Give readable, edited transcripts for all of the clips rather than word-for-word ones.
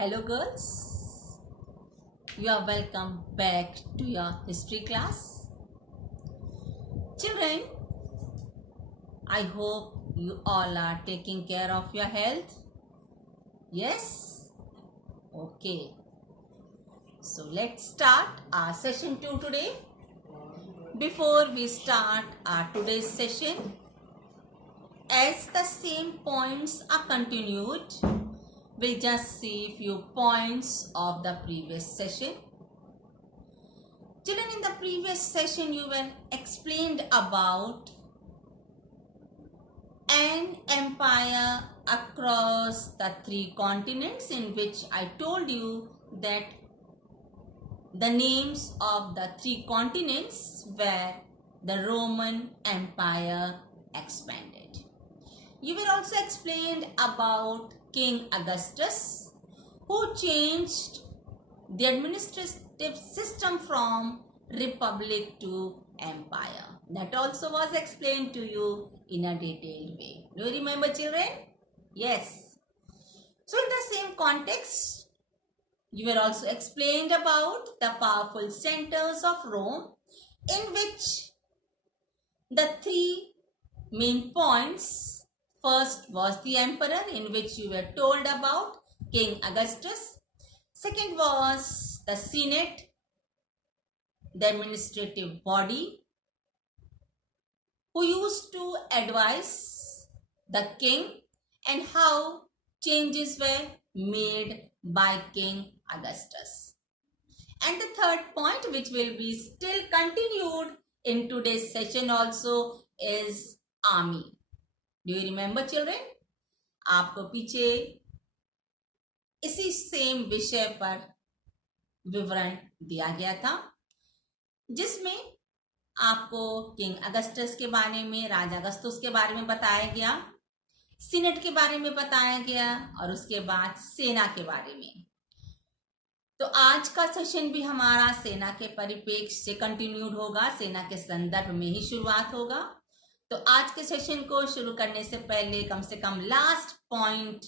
Hello girls, you are welcome back to your history class. Children, I hope you all are taking care of your health. Yes? Okay. So let's start our session 2 today. Before we start our today's session, as the same points are continued, we'll just see few points of the previous session. Children, in the previous session you were explained about an empire across the 3 continents, in which I told you that the names of the 3 continents were the Roman Empire expanded. You were also explained about King Augustus, who changed the administrative system from republic to empire. That also was explained to you in a detailed way. Do you remember, children? Yes. So in the same context, you were also explained about the powerful centers of Rome, in which the 3 main points. First was the emperor, in which you were told about King Augustus. Second was the Senate, the administrative body, who used to advise the king and how changes were made by King Augustus. And the third point, which will be still continued in today's session also, is army. Do you remember, children? आपको पीछे इसी same विषय पर विवरण दिया गया था, जिसमें आपको किंग अगस्टस के बारे में, राजा अगस्तुस के बारे में बताया गया, सीनेट के बारे में बताया गया और उसके बाद सेना के बारे में। तो आज का सेशन भी हमारा सेना के परिप्रेक्ष्य से कंटिन्यूड होगा, सेना के संदर्भ में ही शुरुआत होगा। तो आज के सेशन को शुरू करने से पहले कम से कम last point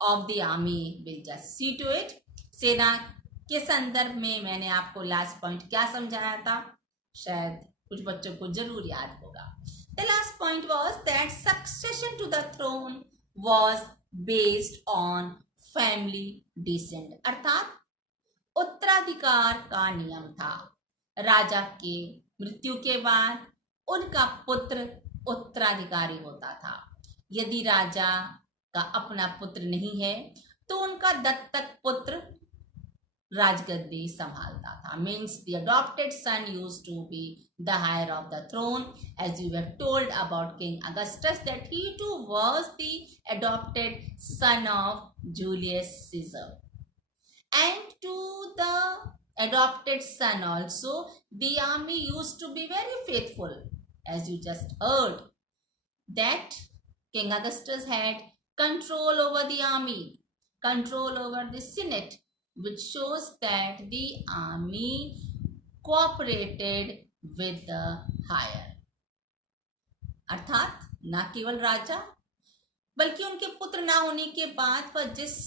of the army will just see to it. सेना के संदर्भ में मैंने आपको लास्ट पॉइंट क्या समझाया था, शायद कुछ बच्चों को जरूर याद होगा। The last point was that succession to the throne was based on family descent, अर्थात उत्तराधिकार का नियम था। राजा के मृत्यु के बाद उनका पुत्र उत्तराधिकारी होता था। यदि राजा का अपना पुत्र नहीं है तो उनका दत्तक पुत्र राजगद्दी संभालता था। Means the adopted son used to be the heir of the throne, as you were told about king Augustus that he too was the adopted son of Julius Caesar. And to the adopted son also, the army used to be very faithful. As you just heard, that King Augustus had control over the army, control over the Senate, which shows that the army cooperated with the higher. अर्थात न केवल राजा बल्कि उनके पुत्र ना होने के बाद वह जिस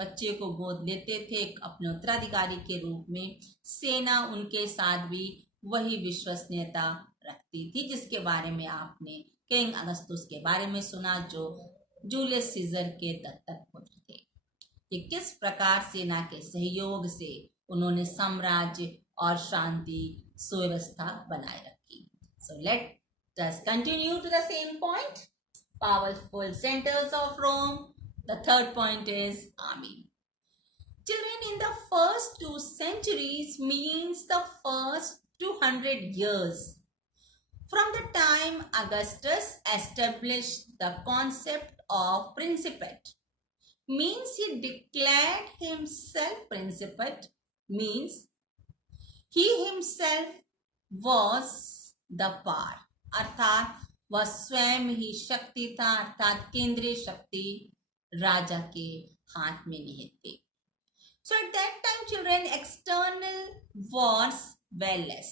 बच्चे को गोद लेते थे अपने उत्तराधिकारी के रूप में, सेना उनके साथ भी वही विश्वसनीयता रखती थी, जिसके बारे में आपने किंग अगस्तुस के बारे में सुना, जो जूलियस सीजर के दत्तक पुत्र थे, कि किस प्रकार सेना के सहयोग से उन्होंने साम्राज्य और शांति सुव्यवस्था बनाए रखी। So let us continue to the same point, powerful centres of Rome. The third point is army. Children, in the first 2 centuries means the first 200 years from the time Augustus established the concept of principate, means he declared himself principate, means he himself was the power, अर्थात वह स्वयं ही शक्ति था, अर्थात केंद्रीय शक्ति राजा के हाथ में निहित थे. So at that time, children, external wars were less.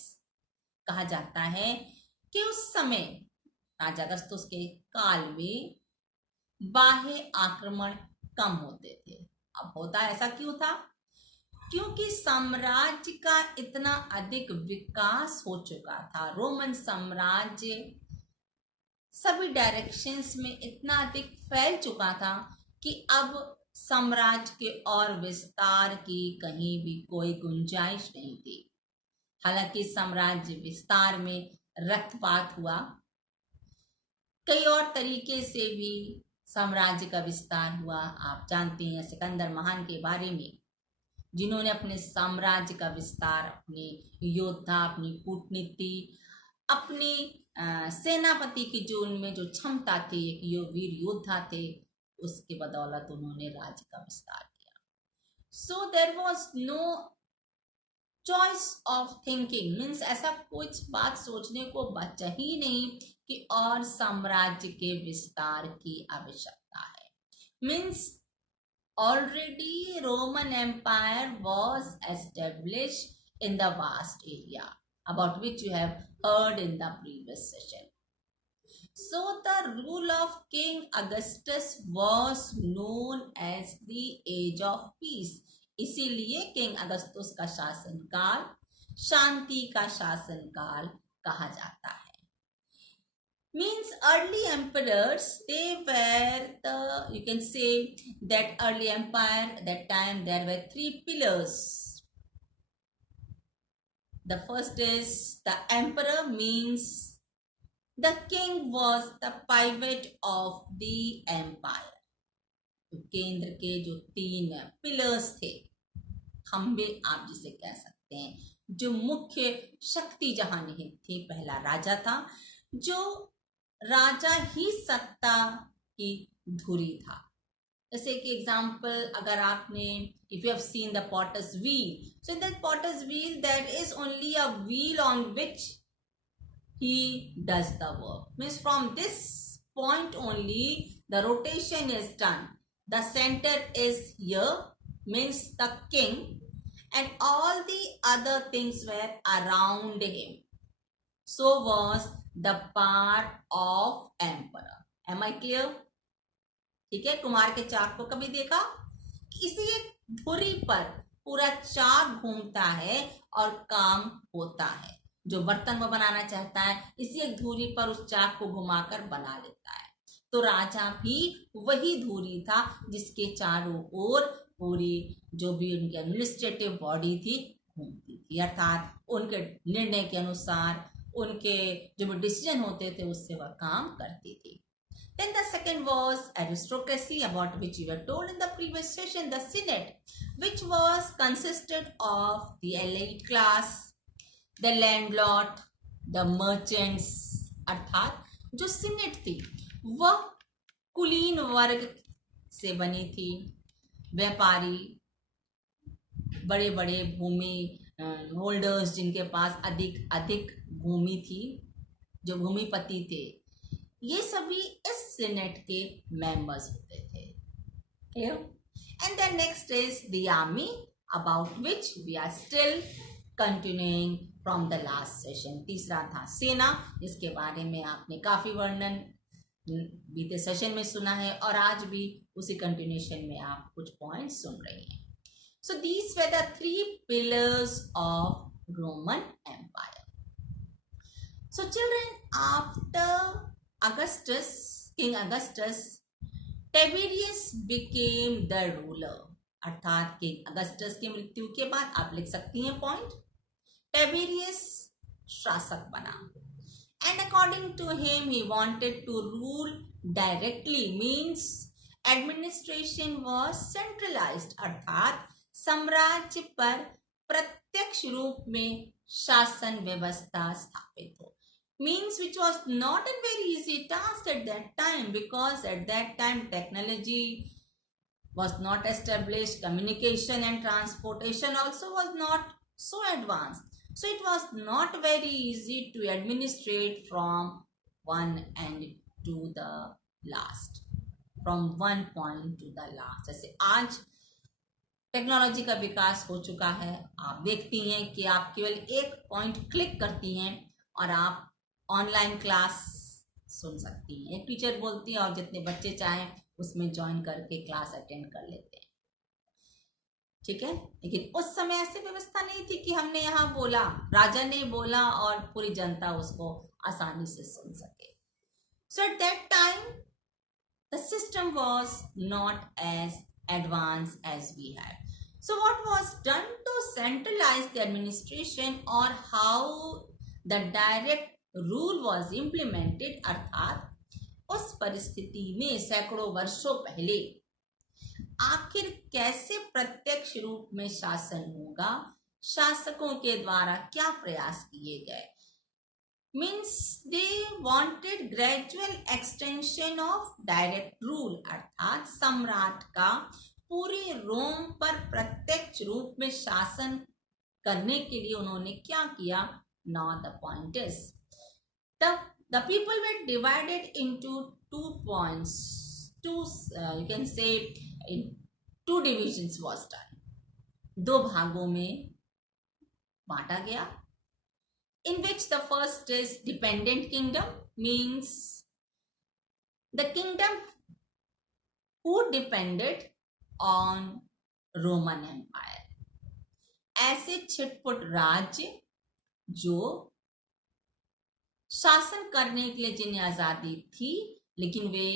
कहा जाता है कि उस समय राजा अगस्तुस के काल में बाह्य आक्रमण कम होते थे. अब होता ऐसा क्यों था? क्योंकि साम्राज्य का इतना अधिक विकास हो चुका था, रोमन साम्राज्य सभी डायरेक्शंस में इतना अधिक फैल चुका था कि अब साम्राज्य के और विस्तार की कहीं भी कोई गुंजाइश नहीं थी। हालांकि साम्राज्य विस्तार में रक्तपात हुआ, कई और तरीके से भी साम्राज्य का विस्तार हुआ। आप जानते हैं सिकंदर महान के बारे में, जिन्होंने अपने साम्राज्य का विस्तार अपने योद्धा, अपनी कूटनीति, अपनी सेनापति की जो उनमें जो क्षमता थी, एक वीर योद्धा थे, उसके बदौलत उन्होंने राज्य का विस्तार किया। So there was no choice of thinking, means ऐसा कुछ बात सोचने को बचा ही नहीं कि और साम्राज्य के विस्तार की आवश्यकता है। Means already Roman Empire was established in the vast area about which you have heard in the previous session. So the rule of King Augustus was known as the Age of Peace. इसीलिए king Augustus का शासनकाल शांति का शासनकाल कहा जाता है। Means early emperors, they were the, you can say that early empire, that time there were three pillars. The first is the emperor, means the king was the pivot of the empire. तो केंद्र के जो तीन pillars थे, खंबे आप जिसे कह सकते हैं, जो मुख्य शक्ति जहां निहित थी, पहला राजा था, जो राजा ही सत्ता की धुरी था। जैसे कि एग्जाम्पल अगर आपने, if you have seen the potter's wheel, so in that potter's wheel there is only a wheel on which he does the work. Means from this point only the rotation is done. The center is here, means the king, and all the other things were around him. So was the power of emperor. Am I clear? ठीक है, कुमार के चाक को कभी देखा? इसी एक धुरी पर पूरा चाक घूमता है और काम होता है। जो बर्तन वो बनाना चाहता है, इसी एक धुरी पर उस चाक को घुमाकर बना लेता है। तो राजा भी वही धुरी था जिसके चारों ओर पूरी जो भी उनकी एडमिनिस्ट्रेटिव बॉडी थी घूमती थी, अर्थात उनके निर्णय के अनुसार उनके जो भी डिसीजन होते थे उससे वह काम करती थी। Then the second was aristocracy, about which you were told in the previous session, the Senate, which was consisted of the elite class, the landlord, the merchants, अर्थात जो सीनेट थी वह कुलीन वर्ग से बनी थी। व्यापारी, बड़े बड़े भूमि होल्डर्स, जिनके पास अधिक भूमि थी, जो भूमिपति थे, ये सभी इस सीनेट के मेंबर्स होते थे। Clear? And then next is the army, about which we are still continuing from the last session. तीसरा था सेना, जिसके बारे में आपने काफी वर्णन बीते सेशन में सुना है और आज भी उसी कंटिन्यूशन में आप कुछ पॉइंट्स सुन रहे हैं। So these were the three pillars of Roman Empire. So children, after Augustus, King Augustus, Tiberius became the ruler. अर्थात किंग अगस्टस की मृत्यु के बाद आप लिख सकती हैं पॉइंट, टेबेरियस शासक बना। And according to him, he wanted to rule directly, means administration was centralized, अर्थात साम्राज्य पर प्रत्यक्ष रूप में शासन व्यवस्था स्थापित हो। Means which was not a very easy task at that time, because at that time technology was not established, communication and transportation also was not so advanced. So it was not very easy to administrate from one end to the last, from one point to the last. जैसे आज technology का विकास हो चुका है, आप देखती हैं कि आप केवल एक पॉइंट क्लिक करती हैं और आप ऑनलाइन क्लास सुन सकती हैं। एक टीचर बोलती है और जितने बच्चे चाहें उसमें ज्वाइन करके क्लास अटेंड कर लेते हैं। ठीक है, लेकिन उस समय ऐसी व्यवस्था नहीं थी कि हमने यहाँ बोला, राजा ने बोला और पूरी जनता उसको आसानी से सुन सके. So at that time the system was not as advanced as we have. So what was done to centralize the administration or how the direct rule was implemented, अर्थात उस परिस्थिति में सैकड़ों वर्षों पहले आखिर कैसे प्रत्यक्ष रूप में शासन होगा, शासकों के द्वारा क्या प्रयास किए गए. Means they wanted gradual extension of direct rule, अर्थात सम्राट का पूरे रोम पर प्रत्यक्ष रूप में शासन करने के लिए उन्होंने क्या किया. Now the point is the people were divided into 2 points, you can say in 2 divisions was done. 2 भागों में बांटा गया. In which the first is dependent kingdom, means the kingdom who depended on Roman Empire. ऐसे छिटपुट राज्य जो शासन करने के लिए जिन्हें आजादी थी, लेकिन वे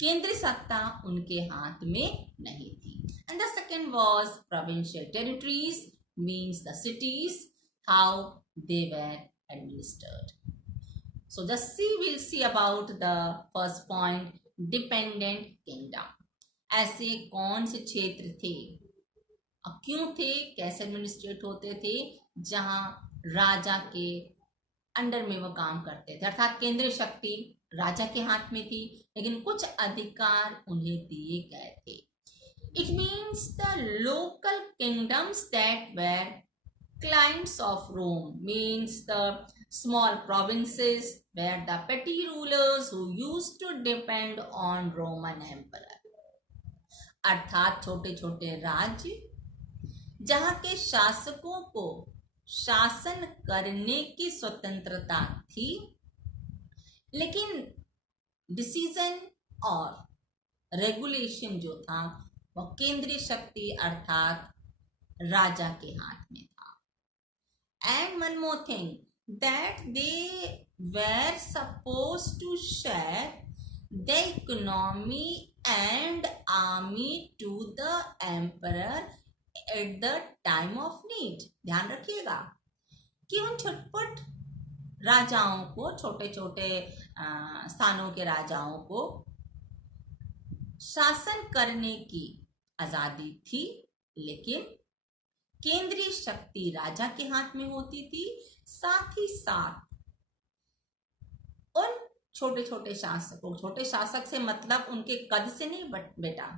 केंद्रीय सत्ता उनके हाथ में नहीं थी. And the second was provincial territories, means the cities, how they were administered. So just we'll see about the first point, dependent kingdom. ऐसे कौन से क्षेत्र थे, क्यों थे, कैसे एडमिनिस्ट्रेट होते थे, जहां राजा के अंडर में वो काम करते थे, अर्थात केंद्रीय शक्ति राजा के हाथ में थी, लेकिन कुछ अधिकार उन्हें दिए गए थे. It means the local kingdoms that were clients of Rome, means the small provinces where the petty rulers who used to depend on Roman emperor, अर्थात छोटे छोटे राज्य जहां के शासकों को शासन करने की स्वतंत्रता थी, लेकिन डिसीजन और रेगुलेशन जो था वो केंद्रीय शक्ति अर्थात राजा के हाथ में था. And one more thing, that they were supposed to share the economy and army to the emperor at the time of need. ध्यान रखिएगा कि उन छटपट राजाओं को, छोटे छोटे स्थानों के राजाओं को शासन करने की आजादी थी, लेकिन केंद्रीय शक्ति राजा के हाथ में होती थी. साथ ही साथ उन छोटे छोटे शासकों, छोटे शासक से मतलब उनके कद से नहीं बेटा,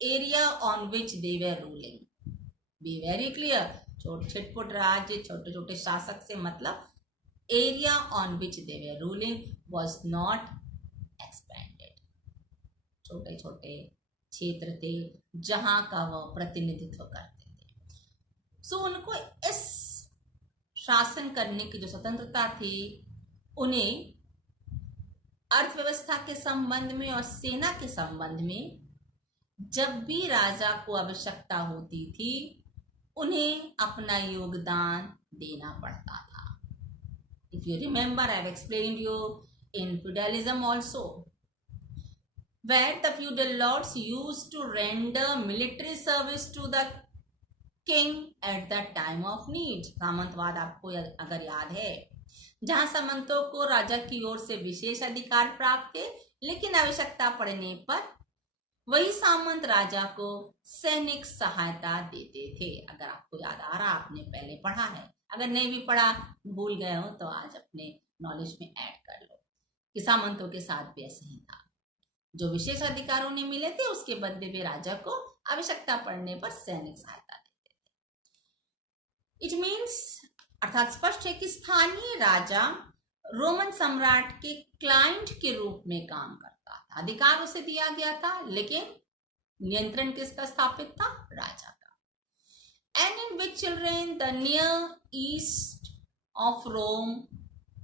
area on which they were ruling. Be very clear, छोटे छिटपुट राज्य, छोटे छोटे शासक से मतलब area on which they were ruling was not expanded. छोटे छोटे क्षेत्र थे जहां का वह प्रतिनिधित्व करते. सो उनको इस शासन करने की जो स्वतंत्रता थी, उन्हें अर्थव्यवस्था के संबंध में और सेना के संबंध में जब भी राजा को आवश्यकता होती थी, उन्हें अपना योगदान देना पड़ता था. If you remember, I have explained you in feudalism also, where the feudal lords used to render military service to the king at the time of need. सामंतवाद आपको अगर याद है, जहां सामंतों को राजा की ओर से विशेष अधिकार प्राप्त थे, लेकिन आवश्यकता पड़ने पर वही सामंत राजा को सैनिक सहायता देते थे. अगर आपको याद आ रहा, आपने पहले पढ़ा है, अगर नहीं भी पढ़ा, भूल गए हो तो आज अपने नॉलेज में ऐड कर लो कि सामंतों के साथ भी ऐसे ही था. जो विशेष अधिकार उन्हें मिले थे, उसके बदले वे राजा को आवश्यकता पड़ने पर सैनिक सहायता देते थे. इट मीन्स, अर्थात स्पष्ट है कि स्थानीय राजा रोमन सम्राट के क्लाइंट के रूप में काम करता था. अधिकार उसे दिया गया था, लेकिन नियंत्रण किसका स्थापित था? राजा का. And in which children the Near East of Rome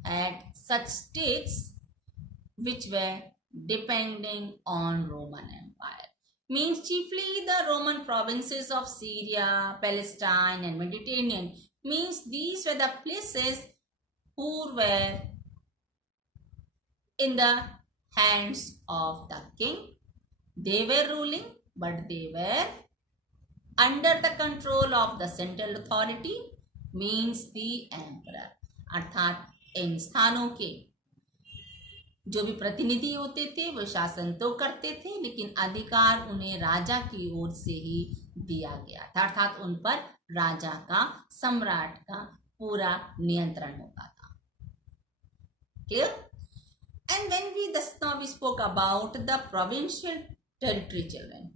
had such states which were depending on Roman empire. means chiefly the Roman provinces of Syria, Palestine, and Mediterranean. Means these were the places who were in the hands of the king. They were ruling, but they were under the control of the central authority, means the emperor. अर्थात इन स्थानों के जो भी प्रतिनिधि होते थे वो शासन तो करते थे, लेकिन अधिकार उन्हें राजा की ओर से ही दिया गया था, अर्थात उन पर राजा का, सम्राट का पूरा नियंत्रण होता था. Clear? And when we spoke about the provincial territory, children.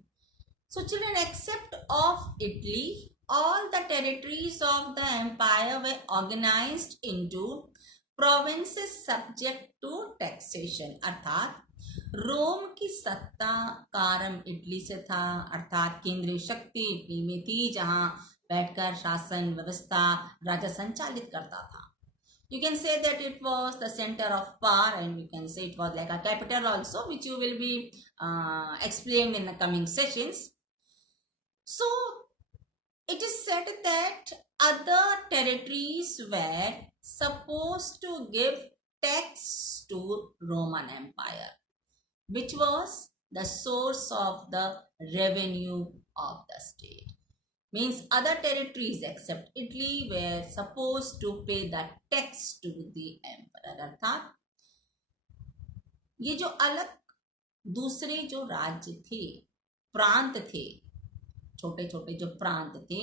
So children, except of Italy, all the territories of the empire were organized into provinces subject to taxation. अर्थात रोम की सत्ता का आरंभ इटली से था, अर्थात केंद्रीय शक्ति इटली में थी, जहां बैठकर शासन व्यवस्था राजा संचालित करता था. You can say that it was the center of power, and we can say it was like a capital also, which you will be explained in the coming sessions. So it is said that other territories were supposed to give tax to Roman Empire, which was the source of the revenue of the state. Means other territories except Italy were supposed to pay the tax to the emperor. अर्थात ये जो अलग दूसरे जो राज्य थे, प्रांत थे, छोटे छोटे जो प्रांत थे,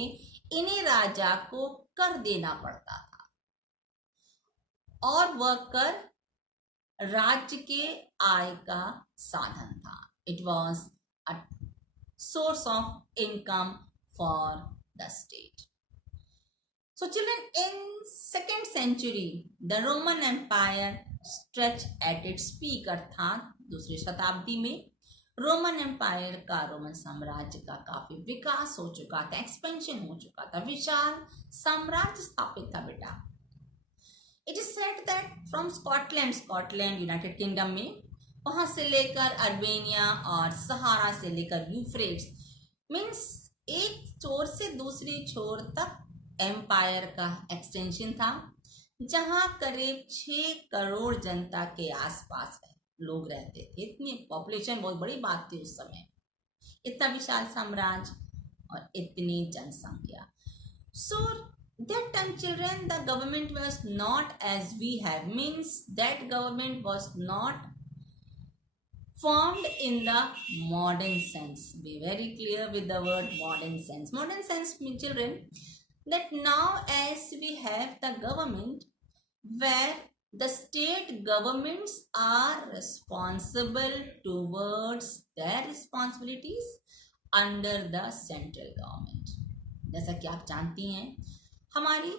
इन्हें राजा को कर देना पड़ता था, और वह कर राज्य के आय का साधन था. It was a source of income for the state. So children, in 2nd century the Roman empire stretch at its peak. अर्थात 2री शताब्दी में रोमन एम्पायर का, रोमन साम्राज्य का काफी विकास हो चुका था, एक्सपेंशन हो चुका था, विशाल साम्राज्य स्थापित था बेटा. It is said that from Scotland United kingdom में, वहां से लेकर अल्बेनिया और सहारा से लेकर यूफ्रेट्स, मीन्स एक छोर से दूसरी छोर तक एम्पायर का एक्सटेंशन था, जहां करीब 6 करोड़ जनता के आसपास लोग रहते थे. इतनी पॉपुलेशन बहुत बड़ी बात थी उस समय, इतना विशाल साम्राज्य और इतनी जनसंख्या. सो that time children, the government was not as we have, means that government was not formed in the modern sense. Be very clear with the word modern sense. Modern sense means children that now as we have the government where the state governments are responsible towards their responsibilities under the central government. जैसा कि आप जानती हैं, हमारी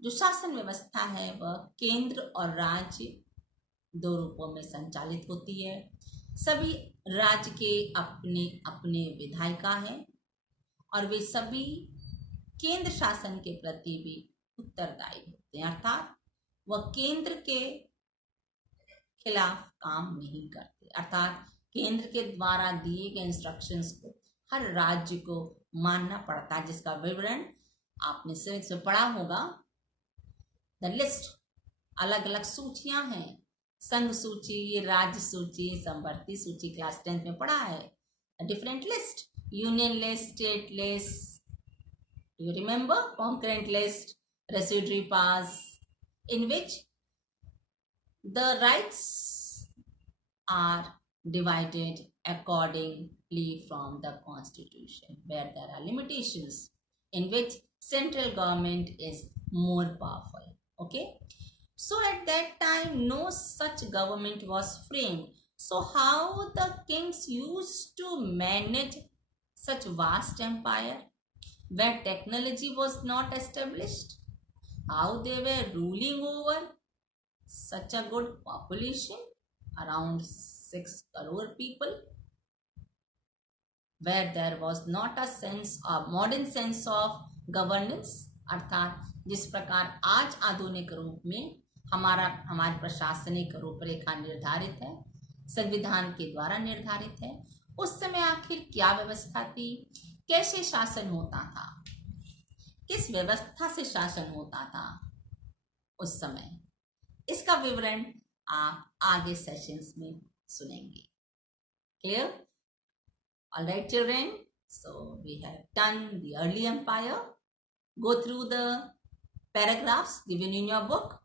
जो शासन व्यवस्था है वह केंद्र और राज्य 2 रूपों में संचालित होती है. सभी राज्य के अपने अपने विधायिका हैं, और वे सभी केंद्र शासन के प्रति भी उत्तरदायी होते हैं, अर्थात वह केंद्र के खिलाफ काम नहीं करते. अर्थात केंद्र के द्वारा दिए गए इंस्ट्रक्शंस को हर राज्य को मानना पड़ता है, जिसका विवरण आपने सिविक्स में पढ़ा होगा. द लिस्ट, अलग अलग सूचियां हैं, संघ सूची, राज्य सूची, संवर्ती सूची, क्लास 10th में पढ़ा है. Different list, union list, state list, you remember, concurrent list, residuary pass, in which the rights are divided accordingly from the constitution, where there are limitations in which central government is more powerful. Okay, so at that time no such government was framed. So how the kings used to manage such vast empire where technology was not established? How they were ruling over such a good population, around 6 crore people, where there was not a sense of modern sense of governance. अर्थात जिस प्रकार आज आधुनिक रूप में हमारी प्रशासनिक रूपरेखा निर्धारित है, संविधान के द्वारा निर्धारित है, उस समय आखिर क्या व्यवस्था थी, कैसे शासन होता था, किस व्यवस्था से शासन होता था उस समय, इसका विवरण आप आगे सेशंस में सुनेंगे। Clear? All right, children. So we have done the early empire. Go through the paragraphs given in your book.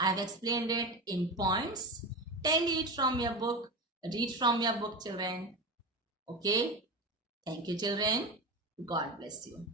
I have explained it in points. Tell it from your book. Read from your book, children. Okay? Thank you, children. God bless you.